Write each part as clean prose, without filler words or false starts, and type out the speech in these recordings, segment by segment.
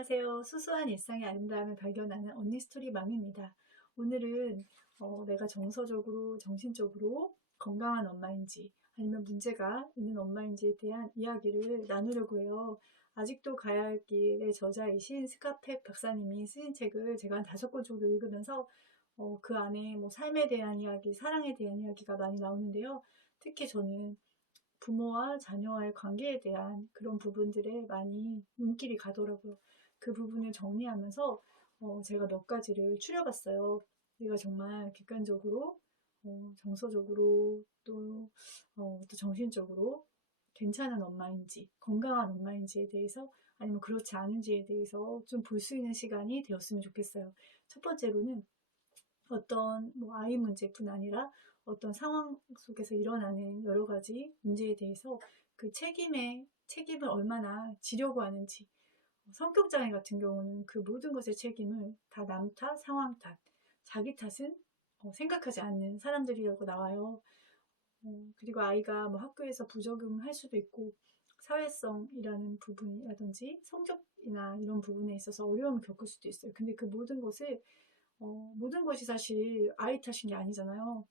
안녕하세요. 수수한 일상의 아름다움을 발견하는 언니 스토리 맘입니다. 오늘은 내가 정서적으로, 정신적으로 건강한 엄마인지 아니면 문제가 있는 엄마인지에 대한 이야기를 나누려고 해요. 아직도 가야 할 길의 저자이신 스카펙 박사님이 쓰신 책을 제가 한 5권 정도 읽으면서 그 안에 뭐 삶에 대한 이야기, 사랑에 대한 이야기가 많이 나오는데요. 특히 저는 부모와 자녀와의 관계에 대한 그런 부분들에 많이 눈길이 가더라고요. 그 부분을 정리하면서 제가 몇 가지를 추려봤어요. 내가 정말 객관적으로, 정서적으로 또 정신적으로 괜찮은 엄마인지, 건강한 엄마인지에 대해서 아니면 그렇지 않은지에 대해서 좀 볼 수 있는 시간이 되었으면 좋겠어요. 첫 번째로는 어떤 뭐 아이 문제뿐 아니라 어떤 상황 속에서 일어나는 여러 가지 문제에 대해서 그 책임을 얼마나 지려고 하는지. 성격장애 같은 경우는 그 모든 것의 책임을 다 남 탓, 상황 탓, 자기 탓은 생각하지 않는 사람들이라고 나와요. 그리고 아이가 뭐 학교에서 부적응할 수도 있고 사회성이라는 부분이라든지 성격이나 이런 부분에 있어서 어려움을 겪을 수도 있어요. 근데 그 모든 것이 사실 아이 탓인 게 아니잖아요.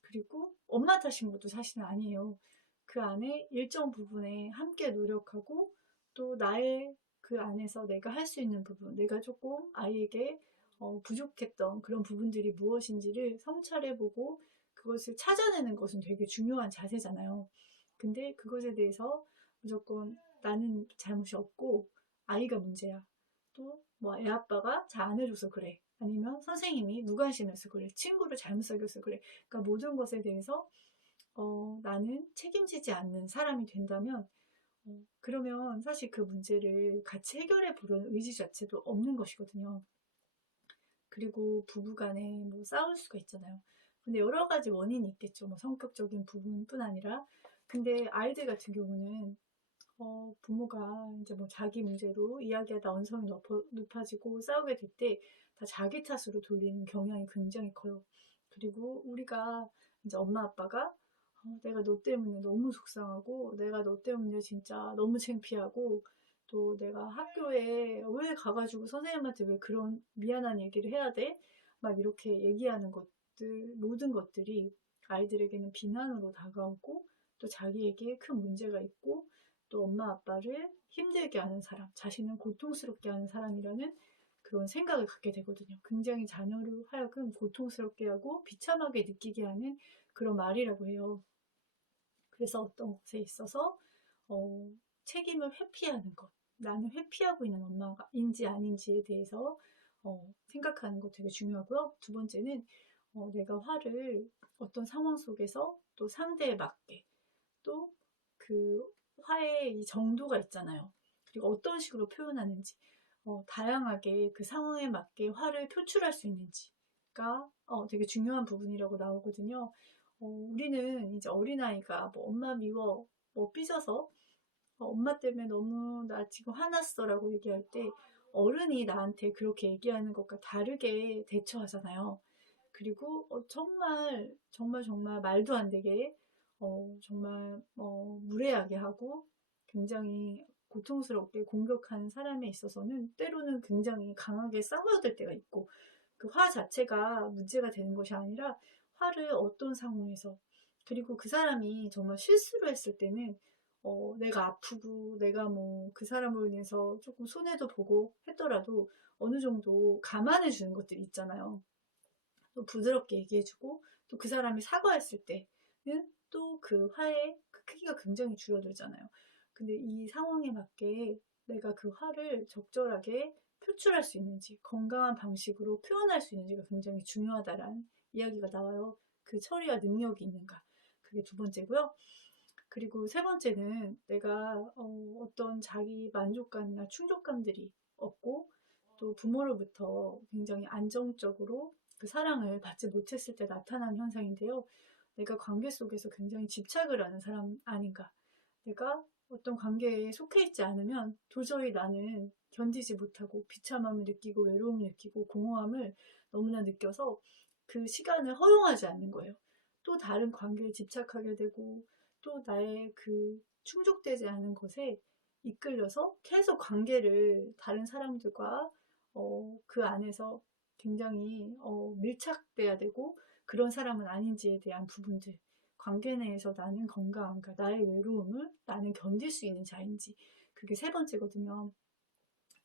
그리고 엄마 탓인 것도 사실은 아니에요. 그 안에 일정 부분에 함께 노력하고 또 나의 그 안에서 내가 할 수 있는 부분, 내가 조금 아이에게 부족했던 그런 부분들이 무엇인지를 성찰해보고 그것을 찾아내는 것은 되게 중요한 자세잖아요. 근데 그것에 대해서 무조건 나는 잘못이 없고 아이가 문제야. 또 뭐 애 아빠가 잘 안 해줘서 그래. 아니면 선생님이 무관심해서 그래. 친구를 잘못 사귀어서 그래. 그러니까 모든 것에 대해서 나는 책임지지 않는 사람이 된다면 그러면 사실 그 문제를 같이 해결해 보려는 의지 자체도 없는 것이거든요. 그리고 부부간에 뭐 싸울 수가 있잖아요. 근데 여러 가지 원인이 있겠죠. 뭐 성격적인 부분뿐 아니라. 근데 아이들 같은 경우는 부모가 이제 뭐 자기 문제로 이야기하다 언성이 높아지고 싸우게 될 때 다 자기 탓으로 돌리는 경향이 굉장히 커요. 그리고 우리가 이제 엄마 아빠가 내가 너 때문에 너무 속상하고 내가 너 때문에 진짜 너무 창피하고 또 내가 학교에 왜 가가지고 선생님한테 왜 그런 미안한 얘기를 해야 돼? 막 이렇게 얘기하는 것들 모든 것들이 아이들에게는 비난으로 다가오고 또 자기에게 큰 문제가 있고 또 엄마 아빠를 힘들게 하는 사람, 자신을 고통스럽게 하는 사람이라는 그런 생각을 갖게 되거든요. 굉장히 자녀를 하여금 고통스럽게 하고 비참하게 느끼게 하는 그런 말이라고 해요. 그래서 어떤 것에 있어서 어, 책임을 회피하는 것, 나는 회피하고 있는 엄마인지 아닌지에 대해서 생각하는 거 되게 중요하고요. 두 번째는 내가 화를 어떤 상황 속에서 또 상대에 맞게 또 그 화의 이 정도가 있잖아요. 그리고 어떤 식으로 표현하는지, 다양하게 그 상황에 맞게 화를 표출할 수 있는지가 되게 중요한 부분이라고 나오거든요. 우리는 이제 어린아이가 뭐 엄마 미워, 뭐 삐져서 엄마 때문에 너무 나 지금 화났어라고 얘기할 때 어른이 나한테 그렇게 얘기하는 것과 다르게 대처하잖아요. 그리고 정말 정말 정말 말도 안 되게 정말 무례하게 하고 굉장히 고통스럽게 공격하는 사람에 있어서는 때로는 굉장히 강하게 싸워야 될 때가 있고 그 화 자체가 문제가 되는 것이 아니라 화를 어떤 상황에서 그리고 그 사람이 정말 실수를 했을 때는 내가 아프고 내가 뭐 그 사람으로 인해서 조금 손해도 보고 했더라도 어느 정도 감안해 주는 것들이 있잖아요. 또 부드럽게 얘기해주고 또 그 사람이 사과했을 때는 또 그 화의 그 크기가 굉장히 줄어들잖아요. 근데 이 상황에 맞게 내가 그 화를 적절하게 표출할 수 있는지 건강한 방식으로 표현할 수 있는지가 굉장히 중요하다라는 이야기가 나와요. 그 처리와 능력이 있는가. 그게 두 번째고요. 그리고 세 번째는 내가 어떤 자기 만족감이나 충족감들이 없고 또 부모로부터 굉장히 안정적으로 그 사랑을 받지 못했을 때 나타나는 현상인데요. 내가 관계 속에서 굉장히 집착을 하는 사람 아닌가. 내가 어떤 관계에 속해 있지 않으면 도저히 나는 견디지 못하고 비참함을 느끼고 외로움을 느끼고 공허함을 너무나 느껴서 그 시간을 허용하지 않는 거예요. 또 다른 관계에 집착하게 되고 또 나의 그 충족되지 않은 것에 이끌려서 계속 관계를 다른 사람들과 그 안에서 굉장히 밀착돼야 되고 그런 사람은 아닌지에 대한 부분들, 관계 내에서 나는 건강한가, 나의 외로움을 나는 견딜 수 있는 자인지, 그게 세 번째거든요.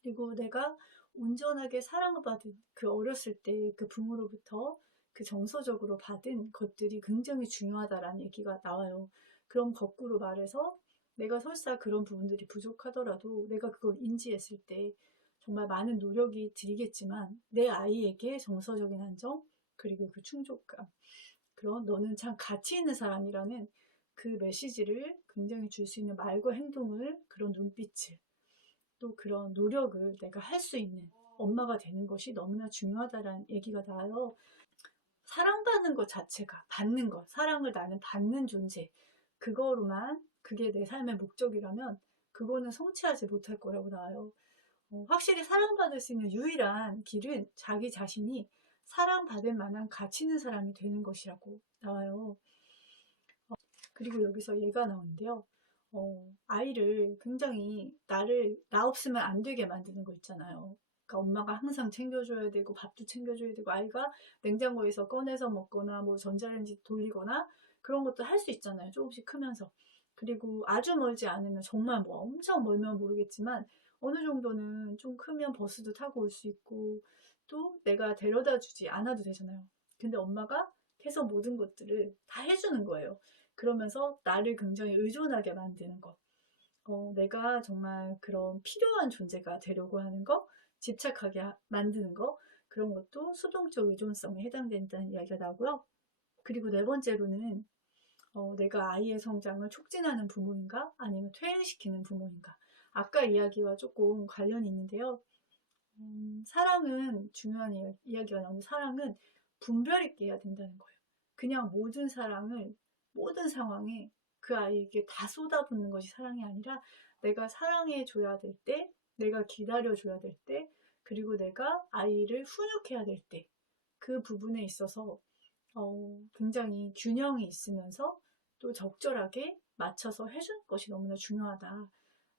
그리고 내가 온전하게 사랑을 받은 그 어렸을 때 그 부모로부터 그 정서적으로 받은 것들이 굉장히 중요하다라는 얘기가 나와요. 그럼 거꾸로 말해서 내가 설사 그런 부분들이 부족하더라도 내가 그걸 인지했을 때 정말 많은 노력이 들이겠지만 내 아이에게 정서적인 안정 그리고 그 충족감, 그런 너는 참 가치 있는 사람이라는 그 메시지를 굉장히 줄 수 있는 말과 행동을, 그런 눈빛을, 또 그런 노력을 내가 할 수 있는 엄마가 되는 것이 너무나 중요하다라는 얘기가 나와요. 사랑받는 것 자체가, 받는 것, 사랑을 나는 받는 존재, 그거로만 그게 내 삶의 목적이라면 그거는 성취하지 못할 거라고 나와요. 확실히 사랑받을 수 있는 유일한 길은 자기 자신이 사랑받을 만한 가치 있는 사람이 되는 것이라고 나와요. 그리고 여기서 얘가 나오는데요. 아이를 굉장히 나 없으면 안 되게 만드는 거 있잖아요. 그러니까 엄마가 항상 챙겨줘야 되고 밥도 챙겨줘야 되고 아이가 냉장고에서 꺼내서 먹거나 뭐 전자레인지 돌리거나 그런 것도 할 수 있잖아요. 조금씩 크면서. 그리고 아주 멀지 않으면 정말 뭐 엄청 멀면 모르겠지만 어느 정도는 좀 크면 버스도 타고 올 수 있고 또 내가 데려다 주지 않아도 되잖아요. 근데 엄마가 계속 모든 것들을 다 해주는 거예요. 그러면서 나를 굉장히 의존하게 만드는 것. 내가 정말 그런 필요한 존재가 되려고 하는 거, 집착하게 만드는 거, 그런 것도 수동적 의존성에 해당된다는 이야기가 나고요. 그리고 네 번째로는 내가 아이의 성장을 촉진하는 부모인가 아니면 퇴행시키는 부모인가. 아까 이야기와 조금 관련이 있는데요. 사랑은 중요한 이야기가 나오는데 사랑은 분별 있게 해야 된다는 거예요. 그냥 모든 사랑을 모든 상황에 그 아이에게 다 쏟아붓는 것이 사랑이 아니라 내가 사랑해 줘야 될 때, 내가 기다려 줘야 될 때, 그리고 내가 아이를 훈육해야 될 때, 그 부분에 있어서 굉장히 균형이 있으면서 또 적절하게 맞춰서 해주는 것이 너무나 중요하다.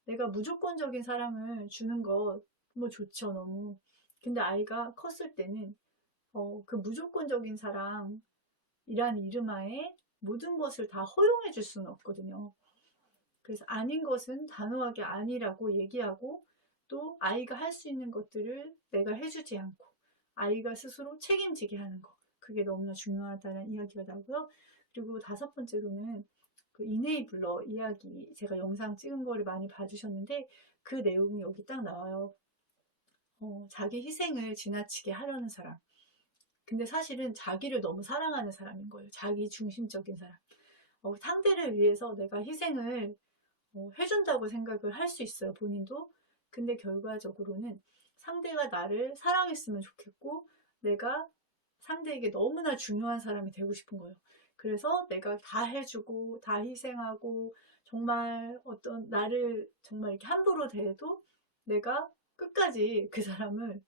내가 무조건적인 사랑을 주는 것 뭐 좋죠, 너무. 근데 아이가 컸을 때는 그 무조건적인 사랑이란 이름하에 모든 것을 다 허용해 줄 수는 없거든요. 그래서 아닌 것은 단호하게 아니라고 얘기하고 또 아이가 할 수 있는 것들을 내가 해주지 않고 아이가 스스로 책임지게 하는 것. 그게 너무나 중요하다는 이야기가 나고요. 그리고 다섯 번째로는 그 이네이블러 이야기, 제가 영상 찍은 거를 많이 봐주셨는데 그 내용이 여기 딱 나와요. 자기 희생을 지나치게 하려는 사람. 근데 사실은 자기를 너무 사랑하는 사람인 거예요. 자기 중심적인 사람. 상대를 위해서 내가 희생을 해준다고 생각을 할 수 있어요, 본인도. 근데 결과적으로는 상대가 나를 사랑했으면 좋겠고 내가 상대에게 너무나 중요한 사람이 되고 싶은 거예요. 그래서 내가 다 해주고 다 희생하고 정말 어떤 나를 정말 이렇게 함부로 대해도 내가 끝까지 그 사람을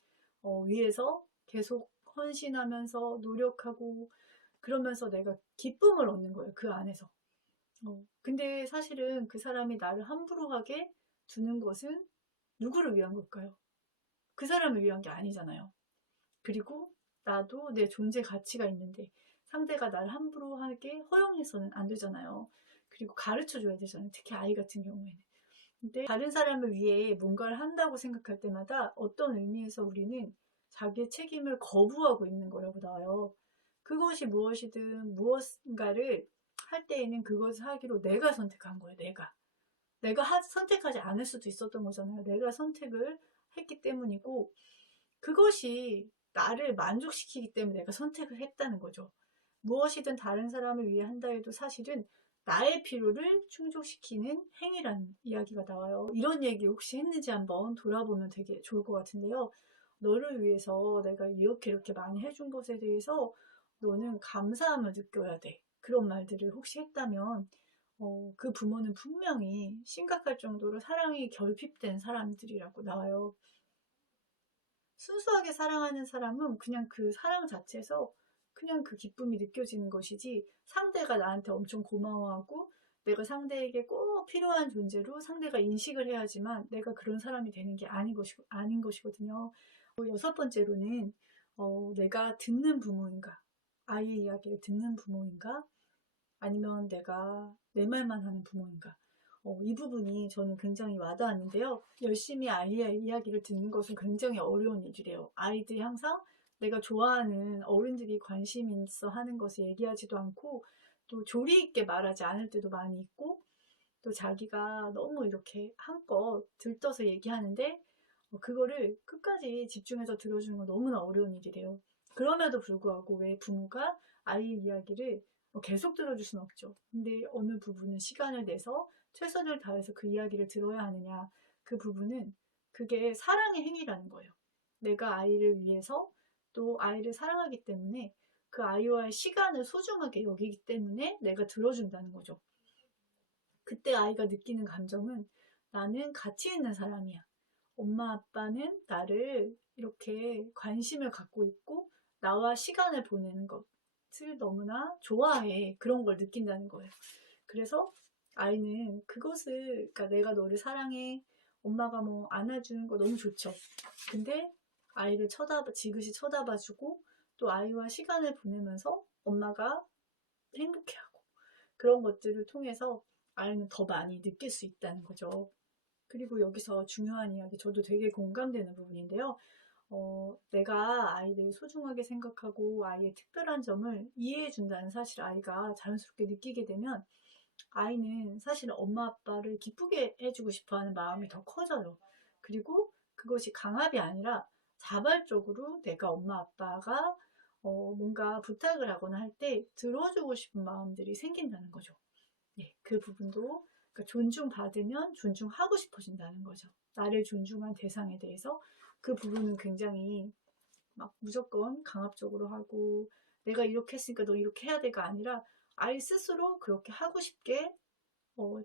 위해서 계속 헌신하면서 노력하고 그러면서 내가 기쁨을 얻는 거예요. 그 안에서. 근데 사실은 그 사람이 나를 함부로 하게 두는 것은 누구를 위한 걸까요? 그 사람을 위한 게 아니잖아요. 그리고 나도 내 존재 가치가 있는데 상대가 나를 함부로 하게 허용해서는 안 되잖아요. 그리고 가르쳐 줘야 되잖아요. 특히 아이 같은 경우에는. 근데 다른 사람을 위해 뭔가를 한다고 생각할 때마다 어떤 의미에서 우리는 자기의 책임을 거부하고 있는 거라고 나와요. 그것이 무엇이든 무엇인가를 할 때에는 그것을 하기로 내가 선택한 거예요. 내가 선택하지 않을 수도 있었던 거잖아요. 내가 선택을 했기 때문이고 그것이 나를 만족시키기 때문에 내가 선택을 했다는 거죠. 무엇이든 다른 사람을 위해 한다 해도 사실은 나의 필요를 충족시키는 행위라는 이야기가 나와요. 이런 얘기 혹시 했는지 한번 돌아보면 되게 좋을 것 같은데요. 너를 위해서 내가 이렇게 많이 해준 것에 대해서 너는 감사함을 느껴야 돼. 그런 말들을 혹시 했다면 그 부모는 분명히 심각할 정도로 사랑이 결핍된 사람들이라고 나와요. 순수하게 사랑하는 사람은 그냥 그 사랑 자체에서 그냥 그 기쁨이 느껴지는 것이지 상대가 나한테 엄청 고마워하고 내가 상대에게 꼭 필요한 존재로 상대가 인식을 해야지만 내가 그런 사람이 되는 게 아닌 것이거든요. 여섯 번째로는 내가 듣는 부모인가, 아이의 이야기를 듣는 부모인가, 아니면 내가 내 말만 하는 부모인가. 이 부분이 저는 굉장히 와닿았는데요. 열심히 아이의 이야기를 듣는 것은 굉장히 어려운 일이래요. 아이들이 항상 내가 좋아하는 어른들이 관심 있어 하는 것을 얘기하지도 않고 또 조리 있게 말하지 않을 때도 많이 있고 또 자기가 너무 이렇게 한껏 들떠서 얘기하는데 그거를 끝까지 집중해서 들어주는 건 너무나 어려운 일이래요. 그럼에도 불구하고 왜 부모가 아이의 이야기를 계속 들어줄 수는 없죠. 근데 어느 부분은 시간을 내서 최선을 다해서 그 이야기를 들어야 하느냐. 그 부분은 그게 사랑의 행위라는 거예요. 내가 아이를 위해서 또 아이를 사랑하기 때문에 그 아이와의 시간을 소중하게 여기기 때문에 내가 들어준다는 거죠. 그때 아이가 느끼는 감정은 나는 가치 있는 사람이야. 엄마 아빠는 나를 이렇게 관심을 갖고 있고 나와 시간을 보내는 것을 너무나 좋아해. 그런 걸 느낀다는 거예요. 그래서 아이는 그것을, 그러니까 내가 너를 사랑해. 엄마가 뭐 안아주는 거 너무 좋죠. 근데 아이를 지그시 쳐다봐주고 또 아이와 시간을 보내면서 엄마가 행복해하고 그런 것들을 통해서 아이는 더 많이 느낄 수 있다는 거죠. 그리고 여기서 중요한 이야기, 저도 되게 공감되는 부분인데요. 내가 아이를 소중하게 생각하고 아이의 특별한 점을 이해해 준다는 사실을 아이가 자연스럽게 느끼게 되면 아이는 사실 엄마 아빠를 기쁘게 해주고 싶어 하는 마음이 더 커져요. 그리고 그것이 강압이 아니라 자발적으로 내가 엄마 아빠가 뭔가 부탁을 하거나 할 때 들어주고 싶은 마음들이 생긴다는 거죠. 네, 그 부분도 그러니까 존중받으면 존중하고 싶어진다는 거죠. 나를 존중한 대상에 대해서 그 부분은 굉장히 막 무조건 강압적으로 하고 내가 이렇게 했으니까 너 이렇게 해야 돼가 아니라 아이 스스로 그렇게 하고 싶게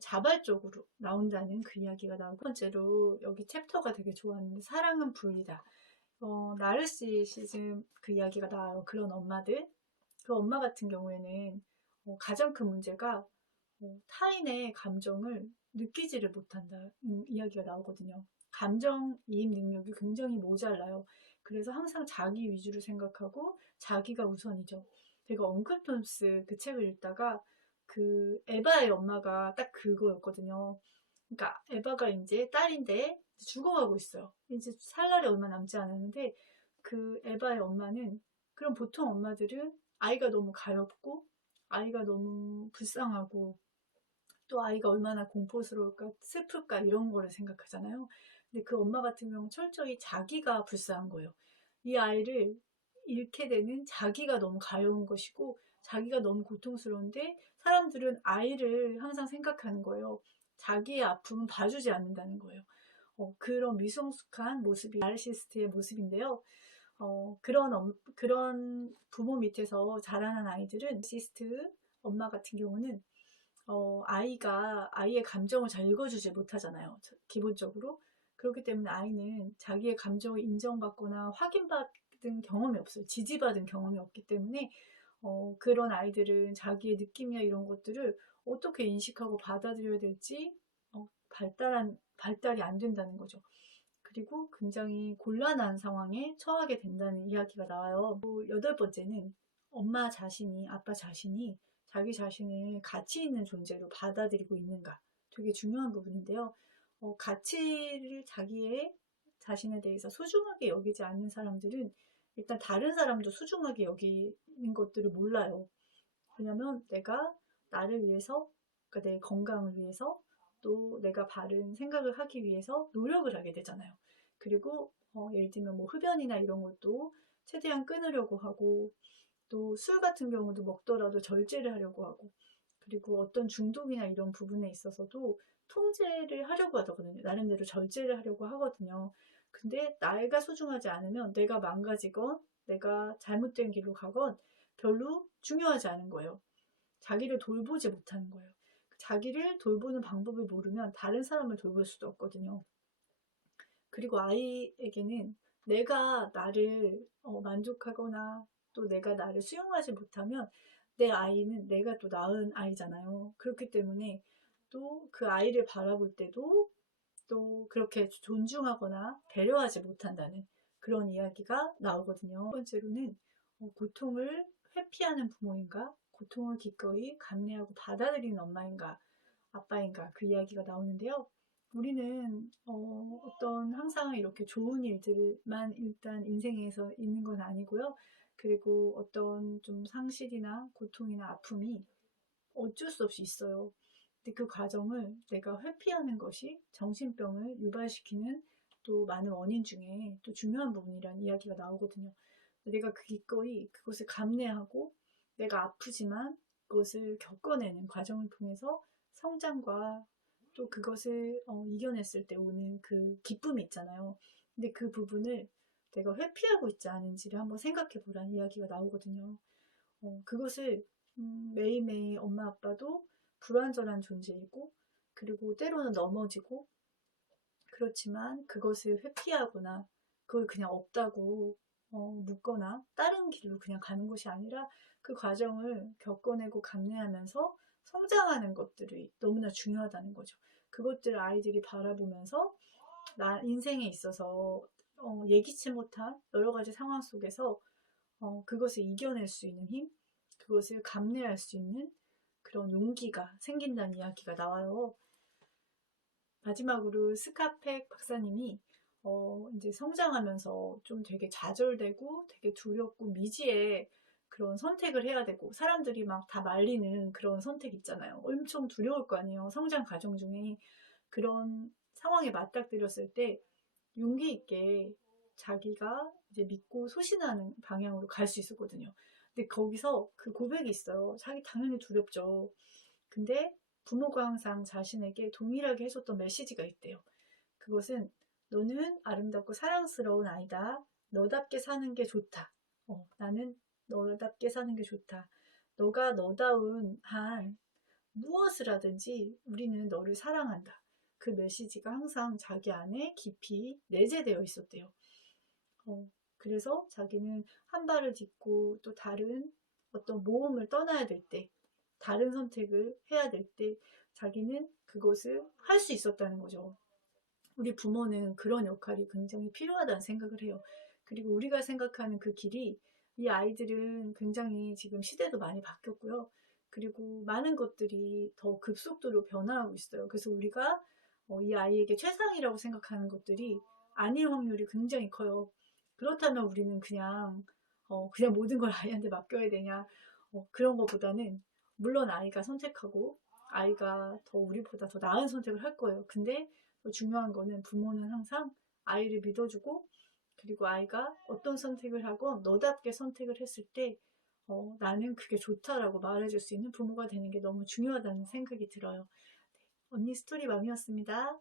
자발적으로 나온다는 그 이야기가 나오고 첫 번째로 여기 챕터가 되게 좋았는데 사랑은 불이다. 나르시시즘 그 이야기가 나와요. 그런 엄마들. 그 엄마 같은 경우에는 가장 큰 문제가 타인의 감정을 느끼지를 못한다. 이야기가 나오거든요. 감정이입 능력이 굉장히 모자라요. 그래서 항상 자기 위주로 생각하고 자기가 우선이죠. 제가 엉클 톰스 그 책을 읽다가 그 에바의 엄마가 딱 그거였거든요. 그러니까 에바가 이제 딸인데 죽어가고 있어요. 이제 살 날이 얼마 남지 않았는데 그 에바의 엄마는 그럼 보통 엄마들은 아이가 너무 가엾고 아이가 너무 불쌍하고 또 아이가 얼마나 공포스러울까 슬플까 이런 거를 생각하잖아요. 근데 그 엄마 같은 경우는 철저히 자기가 불쌍한 거예요. 이 아이를 잃게 되는 자기가 너무 가여운 것이고 자기가 너무 고통스러운데 사람들은 아이를 항상 생각하는 거예요. 자기의 아픔은 봐주지 않는다는 거예요. 그런 미성숙한 모습이 나르시스트의 모습인데요. 그런 부모 밑에서 자라난 아이들은 나르시스트 엄마 같은 경우는 아이의 감정을 잘 읽어주지 못하잖아요. 기본적으로. 그렇기 때문에 아이는 자기의 감정을 인정받거나 확인받은 경험이 없어요. 지지받은 경험이 없기 때문에 그런 아이들은 자기의 느낌이나 이런 것들을 어떻게 인식하고 받아들여야 될지 발달이 안 된다는 거죠. 그리고 굉장히 곤란한 상황에 처하게 된다는 이야기가 나와요. 여덟 번째는 아빠 자신이 자기 자신을 가치 있는 존재로 받아들이고 있는가. 되게 중요한 부분인데요. 가치를 자신에 대해서 소중하게 여기지 않는 사람들은 일단 다른 사람도 소중하게 여기는 것들을 몰라요. 왜냐면 내가 나를 위해서, 그러니까 내 건강을 위해서 또 내가 바른 생각을 하기 위해서 노력을 하게 되잖아요. 그리고 예를 들면 뭐 흡연이나 이런 것도 최대한 끊으려고 하고 또 술 같은 경우도 먹더라도 절제를 하려고 하고 그리고 어떤 중독이나 이런 부분에 있어서도 통제를 하려고 하거든요. 나름대로 절제를 하려고 하거든요. 근데 나이가 소중하지 않으면 내가 망가지건 내가 잘못된 길로 가건 별로 중요하지 않은 거예요. 자기를 돌보지 못하는 거예요. 자기를 돌보는 방법을 모르면 다른 사람을 돌볼 수도 없거든요. 그리고 아이에게는 내가 나를 만족하거나 또 내가 나를 수용하지 못하면 내 아이는 내가 또 낳은 아이잖아요. 그렇기 때문에 또 그 아이를 바라볼 때도 또 그렇게 존중하거나 배려하지 못한다는 그런 이야기가 나오거든요. 첫 번째로는 고통을 회피하는 부모인가, 고통을 기꺼이 감내하고 받아들이는 엄마인가, 아빠인가, 그 이야기가 나오는데요. 우리는 어떤 항상 이렇게 좋은 일들만 일단 인생에서 있는 건 아니고요. 그리고 어떤 좀 상실이나 고통이나 아픔이 어쩔 수 없이 있어요. 근데 그 과정을 내가 회피하는 것이 정신병을 유발시키는 또 많은 원인 중에 또 중요한 부분이라는 이야기가 나오거든요. 내가 기꺼이 그것을 감내하고 내가 아프지만 그것을 겪어내는 과정을 통해서 성장과 또 그것을 이겨냈을 때 오는 그 기쁨이 있잖아요. 근데 그 부분을 내가 회피하고 있지 않은지를 한번 생각해 보라는 이야기가 나오거든요. 그것을 매일매일 엄마 아빠도 불완전한 존재이고, 그리고 때로는 넘어지고, 그렇지만 그것을 회피하거나 그걸 그냥 없다고 묻거나 다른 길로 그냥 가는 것이 아니라 그 과정을 겪어내고 감내하면서 성장하는 것들이 너무나 중요하다는 거죠. 그것들을 아이들이 바라보면서 나 인생에 있어서 예기치 못한 여러 가지 상황 속에서 그것을 이겨낼 수 있는 힘, 그것을 감내할 수 있는 그런 용기가 생긴다는 이야기가 나와요. 마지막으로 스카펙 박사님이 이제 성장하면서 좀 되게 좌절되고 되게 두렵고 미지의 그런 선택을 해야 되고 사람들이 막 다 말리는 그런 선택 있잖아요. 엄청 두려울 거 아니에요. 성장 과정 중에 그런 상황에 맞닥뜨렸을 때 용기 있게 자기가 이제 믿고 소신하는 방향으로 갈 수 있었거든요. 근데 거기서 그 고백이 있어요. 자기 당연히 두렵죠. 근데 부모가 항상 자신에게 동일하게 해줬던 메시지가 있대요. 그것은 너는 아름답고 사랑스러운 아이다. 너답게 사는 게 좋다. 나는 너답게 사는 게 좋다. 너가 너다운 한 무엇을 하든지 우리는 너를 사랑한다. 그 메시지가 항상 자기 안에 깊이 내재되어 있었대요. 그래서 자기는 한 발을 딛고 또 다른 어떤 모험을 떠나야 될 때, 다른 선택을 해야 될 때 자기는 그것을 할 수 있었다는 거죠. 우리 부모는 그런 역할이 굉장히 필요하다는 생각을 해요. 그리고 우리가 생각하는 그 길이 이 아이들은 굉장히 지금 시대도 많이 바뀌었고요. 그리고 많은 것들이 더 급속도로 변화하고 있어요. 그래서 우리가 이 아이에게 최상이라고 생각하는 것들이 아닐 확률이 굉장히 커요. 그렇다면 우리는 그냥 모든 걸 아이한테 맡겨야 되냐, 그런 것보다는 물론 아이가 선택하고 아이가 더 우리보다 더 나은 선택을 할 거예요. 근데 더 중요한 거는 부모는 항상 아이를 믿어주고 그리고 아이가 어떤 선택을 하건 너답게 선택을 했을 때 나는 그게 좋다라고 말해줄 수 있는 부모가 되는 게 너무 중요하다는 생각이 들어요. 언니 스토리맘이었습니다.